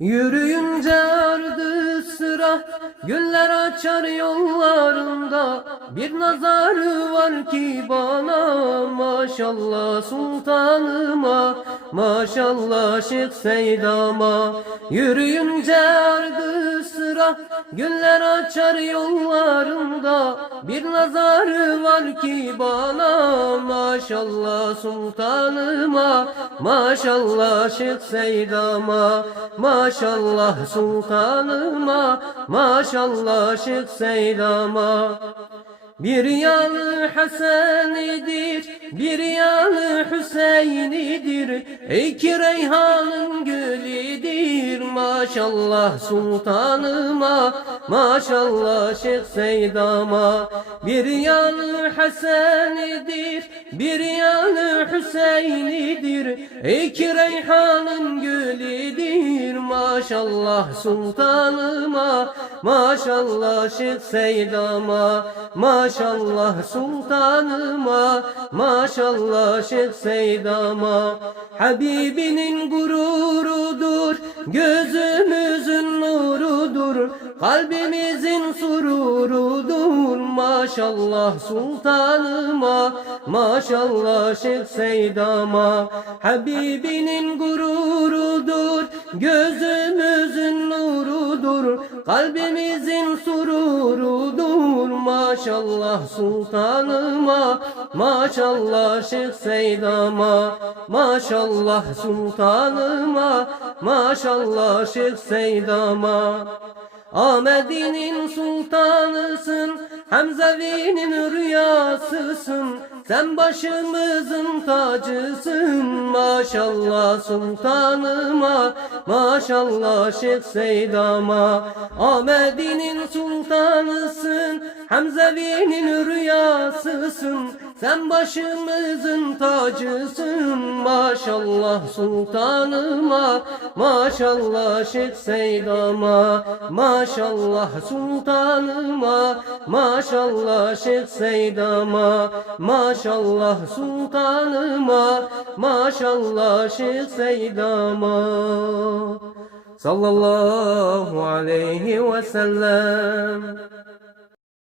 Yürüyünce ardı sıra Güller açar yollarında. Bir nazarı var ki bana Maşallah sultanıma Maşallah Şeyh Seydam'a. Yürüyünce ardı sıra Güller açar yollarında Bir nazarı var ki bana Maşallah sultanıma Maşallah Şeyh Seydam'a. Maşallah sultanıma Maşallah Şeyh Seydam'a bir yanı Hasan'idir, bir yanı Hüseyin'idir. İki reyhanın gülüdür. Maşallah sultanıma, maşallah Şeyh Seydam'a. Bir yanı Hasan'idir, bir yanı Hüseyin'idir. İki reyhanın gülüdür. Maşallah sultanıma, maşallah Şeyh Seydam'a. Maşallah sultanıma Maşallah Şeyh Seydam'a Habibinin gururudur nurudur Kalbimizin sururudur. Maşallah sultanıma Maşallah Şeyh Seydam'a. Habibinin gururudur Gözümüzün nurudur. Kalbimizin sururudur. Maşallah sultanıma Maşallah Şeyh Seydam'a. Maşallah sultanıma Maşallah Şeyh Seydam'a Ahmedi'nin sultanısın Hamzavi'nin rüyasısın. Sen başımızın tacısın Maşallah sultanıma Maşallah Şeyh Seydam'a. Ahmedi'nin sultanısın Hamzavi'nin rüyasısın. Sen başımızın tacısın Maşallah sultanıma Maşallah Şeyh Seydam'a Maşallah sultanıma Maşallah Şeyh Seydam'a Maşallah sultanıma Maşallah Şeyh Seydam'a. Sallallahu aleyhi ve sellem